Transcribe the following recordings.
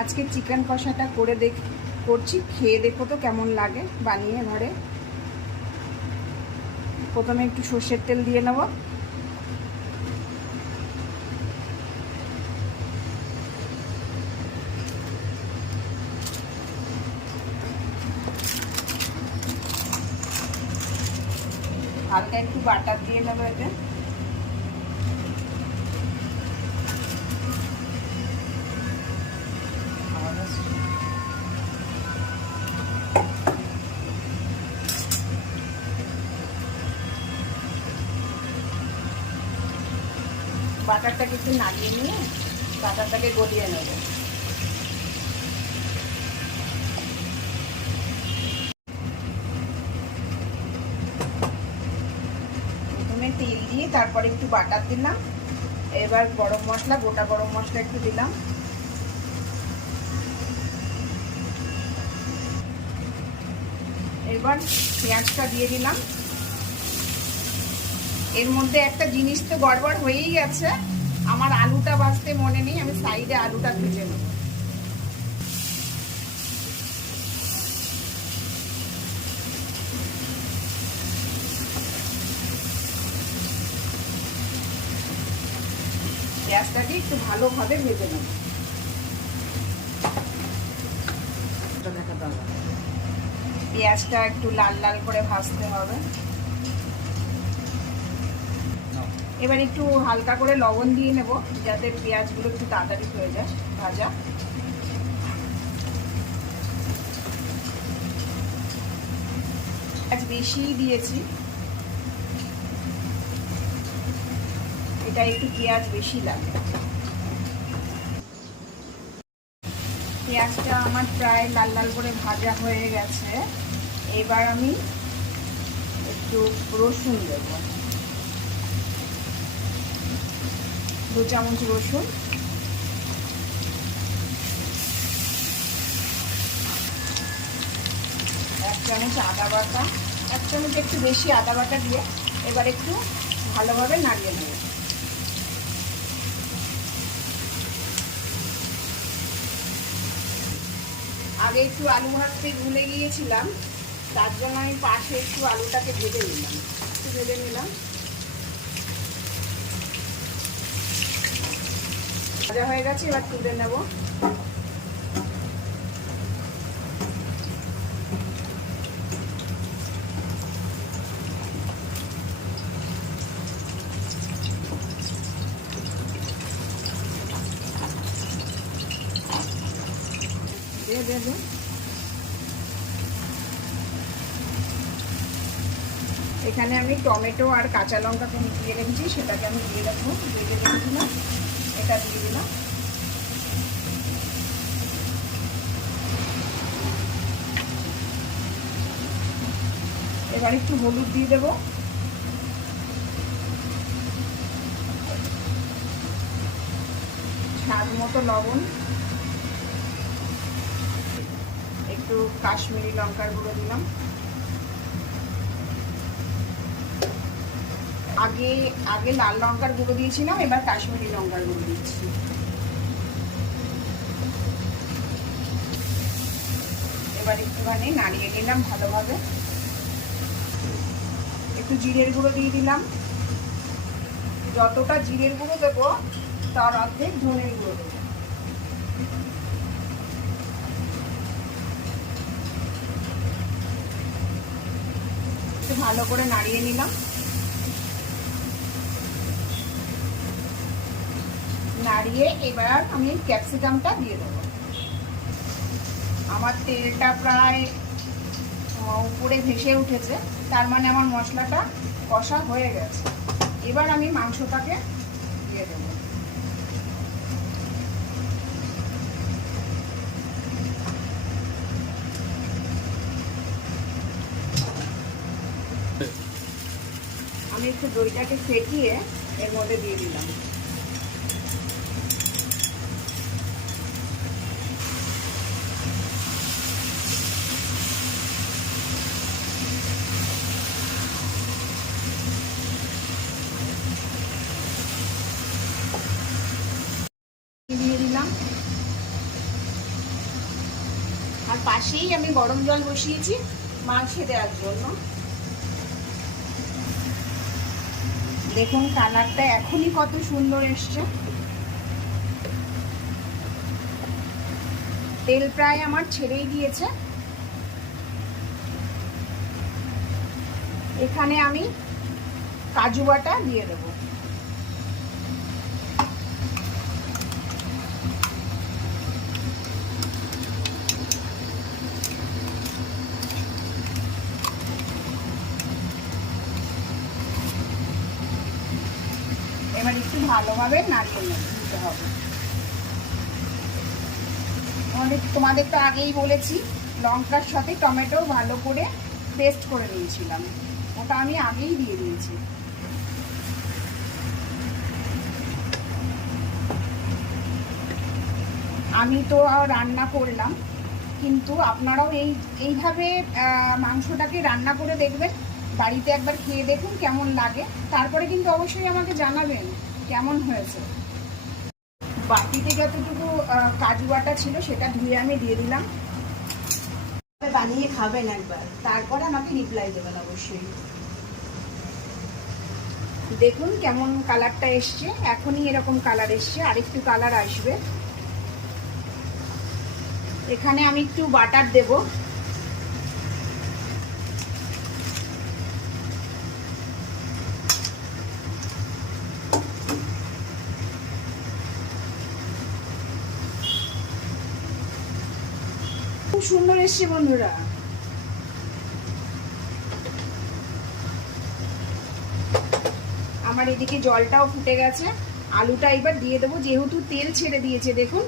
আজকে চিকেন কষাটা করছি, খেয়ে দেখো তো কেমন লাগে বানিয়ে ঘরে। প্রথমে একটু সর্ষের তেল দিয়ে নেব। হালকা একটু বাটার দিয়ে নেবো এতে। বাটারটাকে একটু নাড়িয়ে নিয়ে বাটারটাকে গলিয়ে নেব। প্রথমে তেল দিয়ে তারপরে একটু বাটার দিলাম। এবার গরম মশলা, গোটা গরম মশলা একটু দিলাম। এবার পেঁয়াজটা দিয়ে দিলাম। এর মধ্যে একটা জিনিস তো গড়বড় হয়েই গেছে, আমার আলুটা ভাজতে মনে নেই, আমি সাইডে আলুটা ভেজে নেব। পেঁয়াজটাকে একটু ভালোভাবে ভেজে নেব। পেঁয়াজটা একটু লাল লাল করে ভাজতে হবে। এবার একটু হালকা করে লবণ দিয়ে নেব যাতে পেঁয়াজগুলো একটু তাড়াতাড়ি হয়ে যায় ভাজা। পেঁয়াজ বেশি দিয়েছি, এটা একটু পেঁয়াজ বেশি লাগে। পেঁয়াজটা আমার প্রায় লাল লাল করে ভাজা হয়ে গেছে। এবার আমি একটু রসুন দেব, 2 চামচ রসুন। এক চামচ আদা বাটা, 1 চামচ একটু বেশি আদা বাটা দিয়ে এবার একটু ভালোভাবে নাড়িয়ে নেব। আগে একটু আলু ভাজতে ভুলে গিয়েছিলাম, তার জন্য আমি পাশে একটু আলুটাকে ভেজে নিলাম। ভাজা হয়ে গেছে, এবার তুলে নেব। এখানে আমি টমেটো আর কাঁচা লঙ্কা দিয়ে রেখেছি, সেটাকে আমি দিয়ে রাখবো। ভেজে রেখেছিলাম, এটা দিয়ে দিলাম। এবার একটু হলুদ দিয়ে দেবো, স্বাদ মতো লবণ, একটু কাশ্মীরি লঙ্কার গুঁড়ো দিলাম। আগে লাল লঙ্কার গুঁড়ো দিয়েছিলাম, এবার কাশ্মীরি লঙ্কার গুঁড়ো দিচ্ছি। এবার একটুখানি নাড়িয়ে নিলাম ভালোভাবে। একটু জিরের গুঁড়ো দিয়ে দিলাম। যতটা জিরের গুঁড়ো দেবো তার অর্ধেক ধনের গুঁড়ো দেবো। একটু ভালো করে নাড়িয়ে নিলাম। নাড়িয়ে এবার আমি ক্যাপসিকামটা দিয়ে দেবো। আমার তেলটা প্রায় উপরে ভেসে উঠেছে, তার মানে আমার মশলাটা কষা হয়ে গেছে। এবার আমি মাংসটাকে দিয়ে দেবো। আমি একটু দইটাকে ফেটিয়ে এর মধ্যে দিয়ে দিলাম। দিয়ে দিলাম। আর পাশেই আমি গরম জল বসিয়েছি মাংসে দেওয়ার জন্য। দেখুন কালারটা এখনই কত সুন্দর এসছে। তেল প্রায় আমার ছেড়েই দিয়েছে। এখানে আমি কাজু বাটা দিয়ে দেবো। এবার একটু ভালোভাবে নাড়িয়ে নিতে হবে। তোমাদের তো আগেই বলেছি লঙ্কার সাথে টমেটো ভালো করে পেস্ট করে নিয়েছিলাম, ওটা আমি আগেই দিয়ে দিয়েছি। আমি তো রান্না করলাম, কিন্তু আপনারাও এইভাবে মাংসটাকে রান্না করে দেখবেন, বাড়িতে একবার খেয়ে দেখুন কেমন লাগে, তারপরে কিন্তু অবশ্যই আমাকে জানাবেন কেমন হয়েছে। বাটিতে যতটুকু কাজু বাটা ছিল সেটা ধুয়ে আমি দিয়ে দিলাম। বানিয়ে খাবেন একবার, তারপরে আমাকে রিপ্লাই দেবেন অবশ্যই। দেখুন কেমন কালারটা এসছে, এখনই এরকম কালার এসছে, আরেকটু কালার আসবে। এখানে আমি একটু বাটার দেব। খুব সুন্দর এসছে বন্ধুরা। আমার এদিকে জলটাও ফুটে গেছে, আলুটা এবার দিয়ে দেবো, যেহেতু তেল ছেড়ে দিয়েছে। দেখুন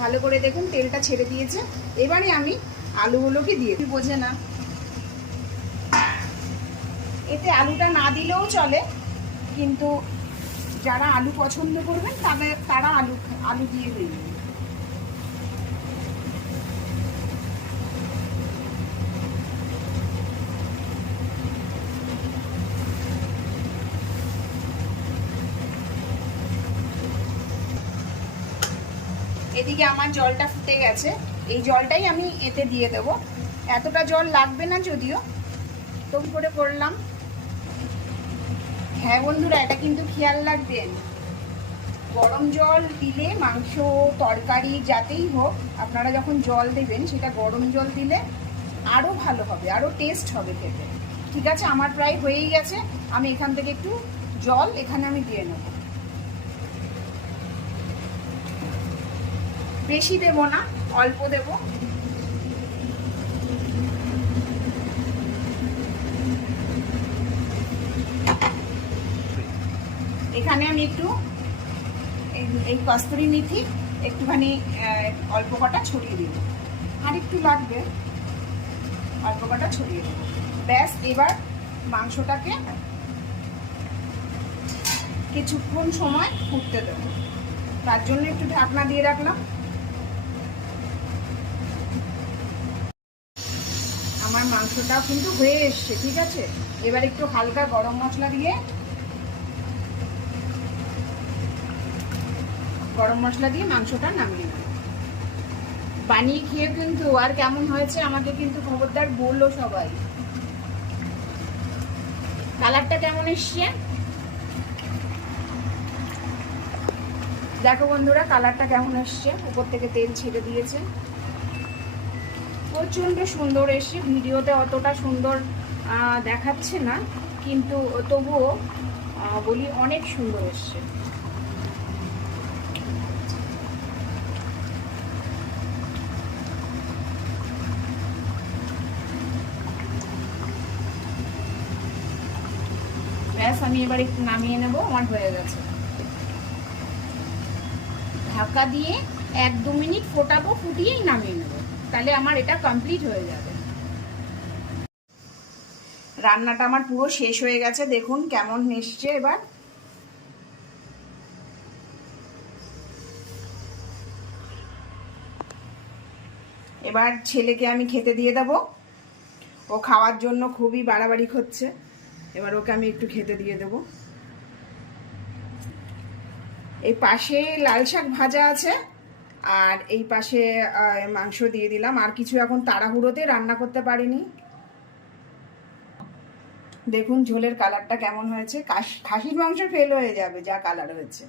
ভালো করে দেখুন তেলটা ছেড়ে দিয়েছে। এবারে আমি আলুগুলোকে দিয়ে বোঝে না, এতে আলুটা না দিলেও চলে, কিন্তু যারা আলু পছন্দ করবেন তারা আলু দিয়ে দেবেন। এদিকে আমার জলটা ফুটে গেছে, এই জলটাই আমি এতে দিয়ে দেব। এতটা জল লাগবে না যদিও, তবু করে করলাম। হ্যাঁ বন্ধুরা, এটা কিন্তু খেয়াল রাখবেন, গরম জল দিলে মাংস তরকারি যাতেই হোক আপনারা যখন জল দেবেন সেটা গরম জল দিলে আরও ভালো হবে, আরও টেস্ট হবে খেতে। ঠিক আছে, আমার প্রায় হয়েই গেছে। আমি এখান থেকে একটু জল এখানে আমি দিয়ে নেব, বেশি দেব না, অল্প দেব। এখানে আমি একটু এই কস্তুরি মেথি একটুখানি অল্প কটা ছড়িয়ে দিব, আর একটু লাগবে, অল্প কটা ছড়িয়ে দেব। ব্যাস, এবার মাংসটাকে কিছুক্ষণ সময় ফুটতে দেব, তার জন্য একটু ঢাকনা দিয়ে রাখলাম। আমার মাংসটাও কিন্তু হয়ে এসছে, ঠিক আছে। এবার একটু হালকা গরম মশলা দিয়ে মাংসটা নামিয়ে নেব। বানিয়ে খেয়ে কিন্তু আর কেমন হয়েছে আমাকে কিন্তু খবরদার বললো সবাই। কালারটা কেমন এসছে দেখো বন্ধুরা, কালারটা কেমন এসছে, উপর থেকে তেল ছেড়ে দিয়েছে, প্রচণ্ড সুন্দর এসছে। ভিডিওতে অতটা সুন্দর দেখাচ্ছে না, কিন্তু তবুও বলি অনেক সুন্দর এসছে। ব্যাস, আমি এবার একটু নামিয়ে নেব, আমার হয়ে গেছে। ঢাকা দিয়ে 1-2 মিনিট ফোটাবো, ফুটিয়েই নামিয়ে নেব, তাহলে আমার এটা কমপ্লিট হয়ে যাবে। রান্নাটা আমার পুরো শেষ হয়ে গেছে, দেখুন কেমন এসছে। এবার ছেলেকে আমি খেতে দিয়ে দেব, ও খাওয়ার জন্য খুবই বাড়াবাড়ি করছে, এবার ওকে আমি একটু খেতে দিয়ে দেব। এই পাশে লাল শাক ভাজা আছে, আর এই পাশে মাংস দিয়ে দিলাম। আর কিছু এখন তাড়াহুড়োতে রান্না করতে পারিনি। দেখুন ঝোলের কালারটা কেমন হয়েছে, খাসির মাংস ফেল হয়ে যাবে যা কালার হয়েছে।